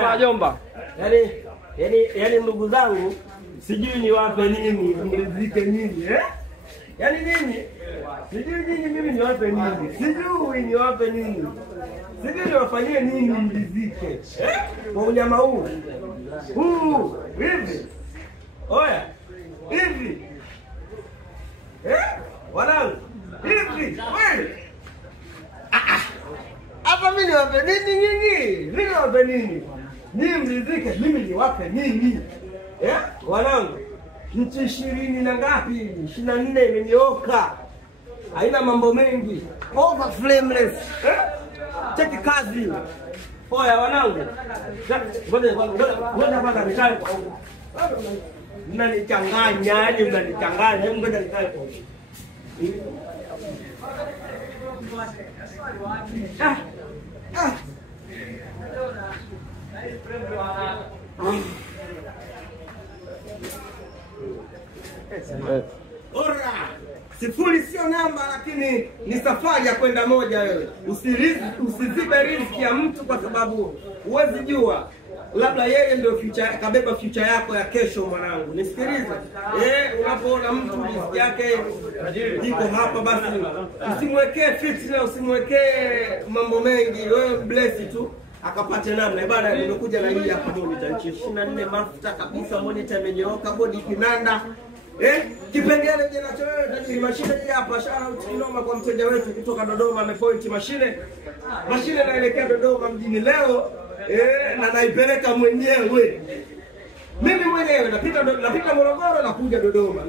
Kwa jomba. Yaani ndugu zangu, sijui niwape nini, mridhike nini, Yaani nini? Sijui nini mimi niwape nini? Sijui niwape nini? Sijui niwafanyie nini mridhike. Kwa unyama huu. Hivi. Oya. Hivi. Wanangu. Hivi. Wewe. Hapa mimi niwape nini nyinyi? Mimi niwape nini? Ni mridhike, mimi niwape nini? Wanangu. Nchi 20 na ngapi? 24 imenyoka. Haina mambo mengi. Over flameless. Cheki kazi. Oya wanangu. Ngoja kwanza nikae kwa huko. Mnanichanganya, yani mnanichanganya. Ngoja nikae kwa huko. Ora! Sifuri sio namba, lakini ni safari ya kwenda moja wewe. Usizibe riziki ya mtu kwa sababu huwezi jua. Labda yeye ndio future, kabeba future yako ya kesho mwanangu. Nisikilize. Unapoona mtu riziki yake iko hapa basi usimwekee fitna, usimwekee mambo mengi. Wewe bless tu akapate namna. Bwana nimekuja na hii hapa monitor nchi 24 mafuta kabisa, monitor imenyooka, body kinanda. Kipengele je nacho wewe tajiri mashine hii hapa. Shout kinoma kwa mteja wetu kutoka Dodoma, amepoint mashine. Mashine naelekea Dodoma mjini leo, na naipeleka mwenyewe. Mimi mwenyewe napita Morogoro na kuja Dodoma.